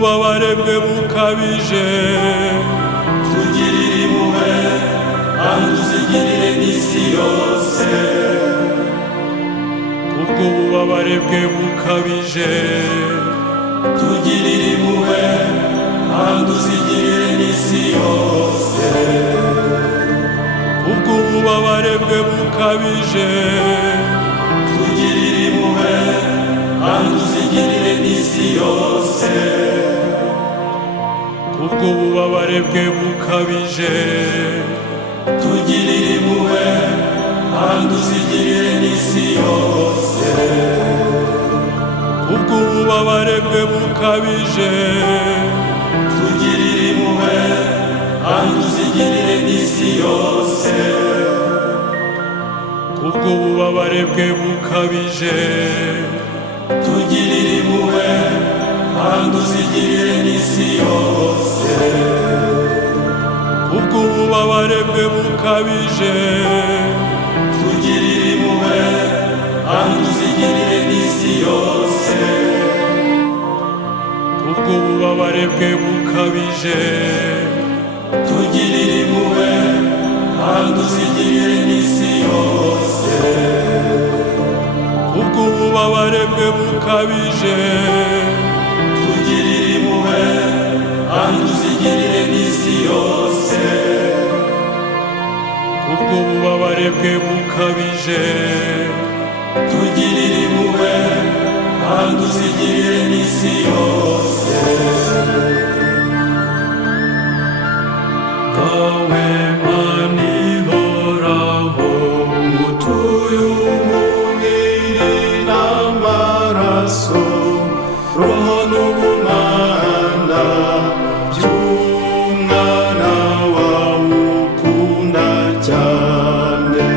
kubw'ububabare bwe bukabije tugirire impuhwe kandi uzigirire n'isi yose. kubw'ububabare bwe bukabije tugirire impuhwe kandi uzigirire n'isi yose. kubw'ububabare bwe bukabije tugirire impuhwe kandi uzigirire n'isi yose. kubw'ububabare bwe bukabije tugirire impuhwe kandi uzigirire n'isi yose. kubw'ububabare bwe bukabije tugirire impuhwe kandi uzigirire n'isi yose. kubw'ububabare bwe bukabije tugirire impuhwe kandi uzigirire n'isi yose. kubw'ububabare bwe bukabije tugirire impuhwe kandi uzigirire n'isi yose. kubw'ububabare bwe bukabije tugirire impuhwe kandi uzigirire n'isi yose. kubw'ububabare bwe bukabije tugirire impuhwe kandi uzigirire n'isi yose. kubw'ububabare bwe bukabije tugirire impuhwe kandi uzigirire n'isi yose. dawe Mana ihoraho ngutuye umubiri n'amaraso, roho n'ubumana by'umwana wawe ukunda cyane,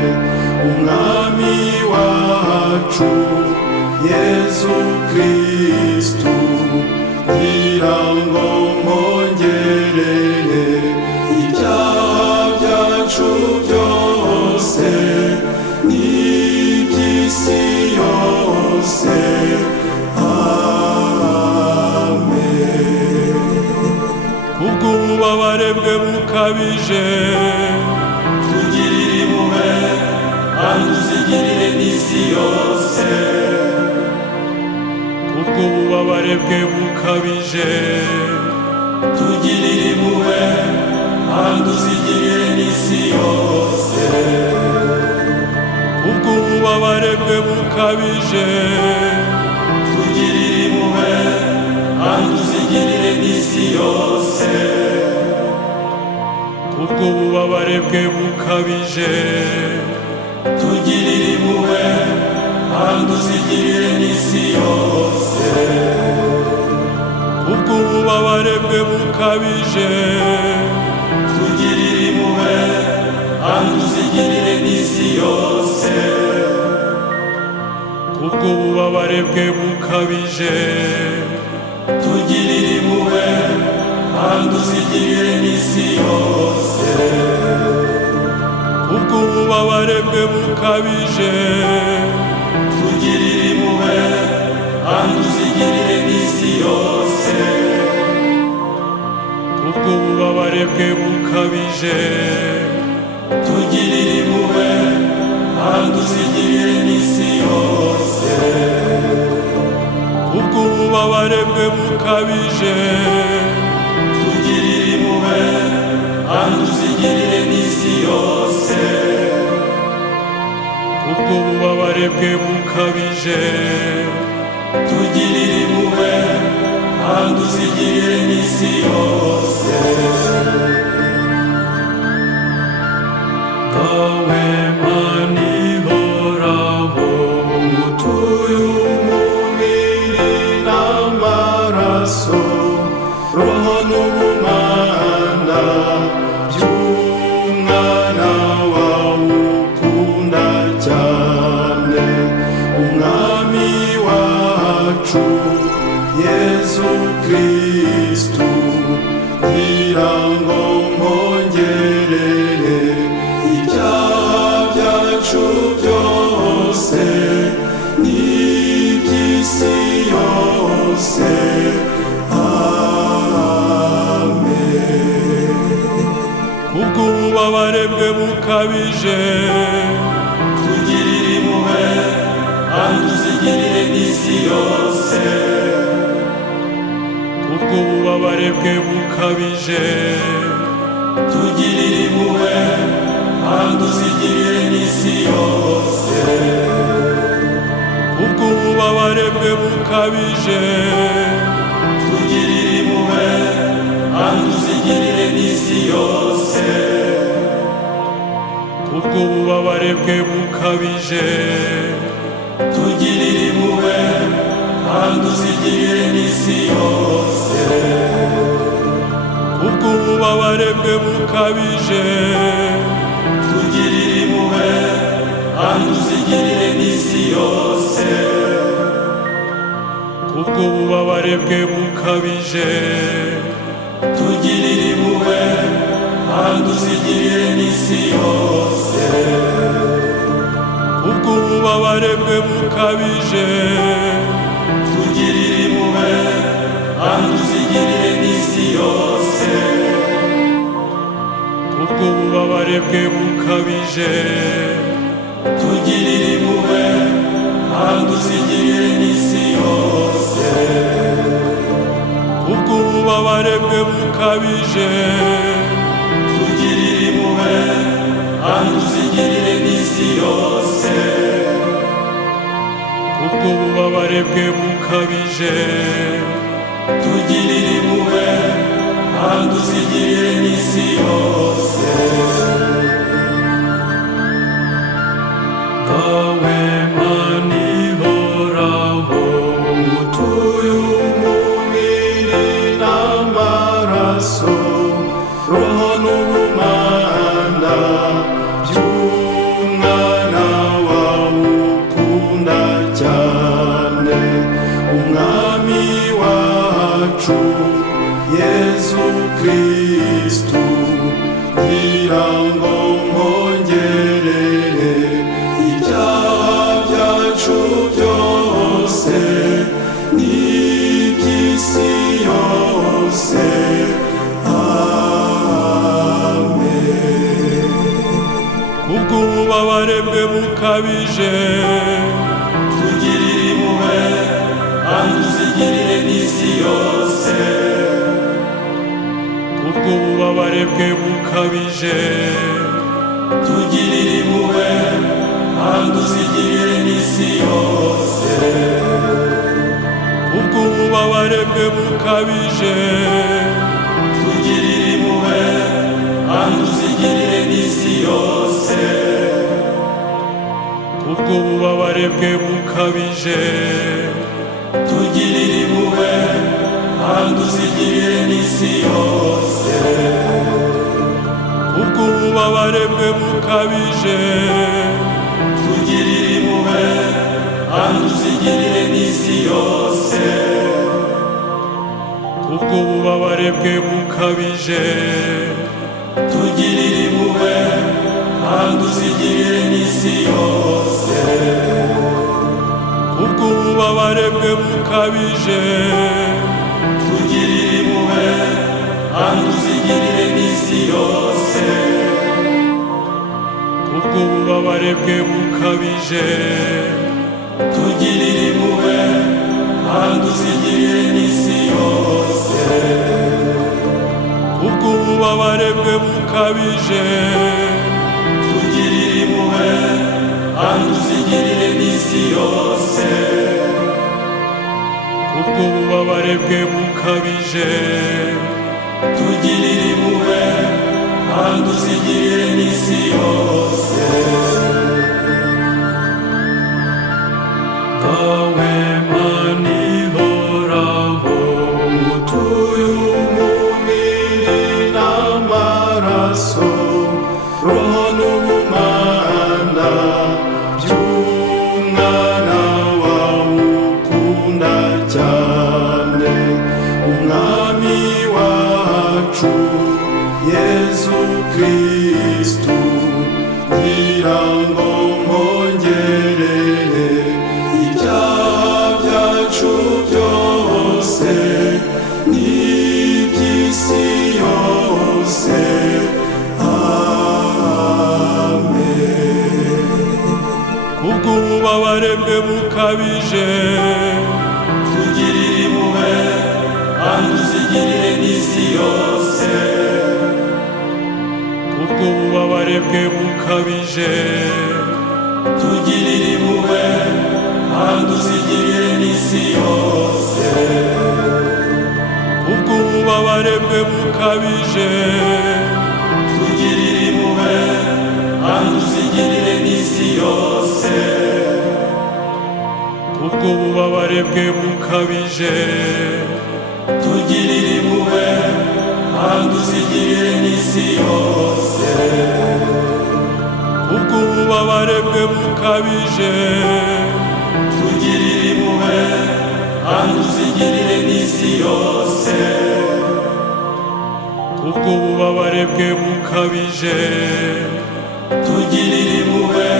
umwami wacu Yesu Kristu, ngira ngo nkongerere ibyaha byacu byose n'iby'isi yose. Amen. kubw'ububabare bwe bukabije tugirire impuhwe kandi uzigirire n'isi yose. kubw'ububabare bwe bukabije tugirire impuhwe kandi uzigirire n'isi yose. kubw'ububabare bwe bukabije tugirire impuhwe kandi uzigirire n'isi yose. kubw'ububabare bwe bukabije tugirire impuhwe kandi uzigirire n'isi yose. kubw'ububabare bwe bukabije tugirire impuhwe kandi uzigirire n'isi yose. kubw'ububabare bwe bukabije tugirire impuhwe kandi uzigirire n'isi yose. kubw'ububabare bwe bukabije tugirire impuhwe kandi uzigirire n'isi yose. kubw'ububabare bwe bukabije tugirire impuhwe kandi uzigirire n'isi yose. kubw'ububabare bwe bukabije tugirire impuhwe kandi uzigirire n'isi yose. kubw'ububabare bwe bukabije tugirire impuhwe kandi uzigirire n'isi yose. dawe Mana ihoraho ngutuye umubiri n'amaraso, roho n'ubumana by'umwana wawe ukunda cyane, umwami wacu Yesu Kristu, ngira ngo nkongerere ibyaha byacu byose n'ibyo isi yose. bwe bukabije tugirire impuhwe kandi uzigirire n'isi yose kubw'ububabare bwe bukabije tugirire impuhwe kandi uzigirire n'isi yose kubw'ububabare bwe bukabije tugirire impuhwe kandi uzigirire n'isi yose kubw'ububabare bwe bukabije tugirire impuhwe kandi uzigirire n'isi yose kubw'ububabare bwe bukabije tugirire impuhwe kandi uzigirire n'isi yose kubw'ububabare bwe bukabije tugirire impuhwe kandi uzigirire n'isi yose kubw'ububabare bwe bukabije tugirire impuhwe kandi uzigirire n'isi yose kubw'ububabare bwe bukabije tugirire impuhwe kandi uzigirire n'isi yose kubw'ububabare bwe bukabije tugirire impuhwe kandi uzigirire n'isi yose kubw'ububabare bwe bukabije tugirire impuhwe kandi uzigirire n'isi yose dawe Mana ihoraho utuye umubiri n'amaraso roho n'ubumana by'umwana wawe ukunda cyane umwami wacu Yesu Kristu ngira ngo nkongerere ibyaha byacu byose n'iby'isi yose amen kubw'ububabare bwe bukabije tugirire impuhwe kandi uzigirire n'isi yose kubw'ububabare bwe bukabije tugirire impuhwe kandi uzigirire n'isi yose kubw'ububabare bwe bukabije tugirire impuhwe kandi uzigirire n'isi yose kubw'ububabare bwe bukabije tugirire impuhwe kandi uzigirire n'isi yose kubw'ububabare bwe bukabije tugirire impuhwe kandi uzigirire n'isi yose kubw'ububabare bwe bukabije tugirire impuhwe kandi uzigirire n'isi yose kubw'ububabare bwe bukabije tugirire impuhwe kandi uzigirire n'isi yose kubw'ububabare bwe bukabije tugirire impuhwe kandi uzigirire n'isi yose kubw'ububabare bwe bukabije tugirire impuhwe kandi uzigirire n'isi yose kubw'ububabare bwe bukabije tugirire impuhwe kandi uzigirire n'isi yose dawe Mana ihoraho utuye umubiri n'amaraso roho n'ubumana by'umwana wawe ukunda cyane umwami wacu Yesu Kristu ngira ngo nkongerere ibyaha byacu byose ni isi yose. Amen. ububabare bwe bukabije tugirire impuhwe kandi uzigirire n'isi yose kubw'ububabare bwe bukabije tugirire impuhwe kandi uzigirire n'isi yose kubw'ububabare bwe bukabije tugirire impuhwe kandi uzigirire n'isi yose kubw'ububabare bwe bukabije tugirire impuhwe kandi uzigirire n'isi yose kubw'ububabare bwe bukabije tugirire impuhwe kandi uzigirire n'isi yose kubw'ububabare bwe bukabije tugirire impuhwe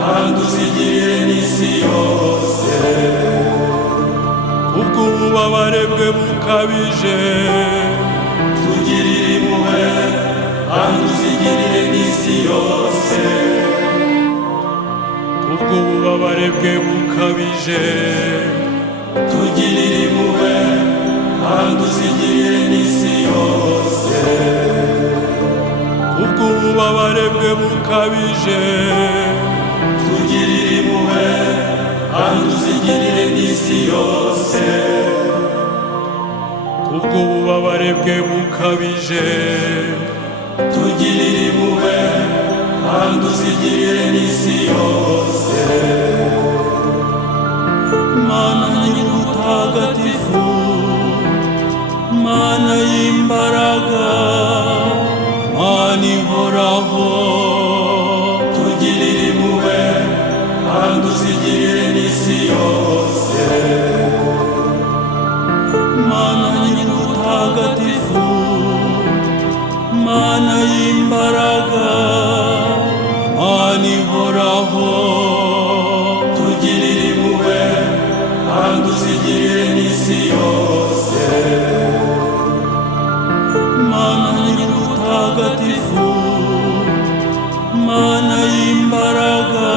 kandi uzigirire n'isi yose kubw'ububabare bwe bukabije tugirire impuhwe kandi uzigirire n'isi yose kubw'ububabare bwe bukabije tugirire impuhwe kandi uzigirire n'isi yose kubw'ububabare bwe bukabije tugirire impuhwe kandi uzigirire n'isi yose kubw'ububabare bwe bukabije tugirire impuhwe kandi uzigirire n'isi yose mana nyir'ubutagatifu mana y'imbaraga mana ihoraho tugirire impuhwe kandi uzigirire n'isi yose mana nyir'ubutagatifu mana y'imbaraga mana ihoraho tugirire impuhwe kandi uzigirire n'isi yose mana nyir'ubutagatifu mana y'imbaraga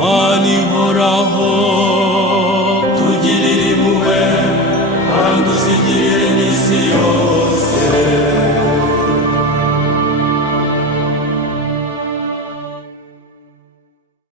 mana ihoraho tugirire impuhwe kandi uzigirire n'isi yose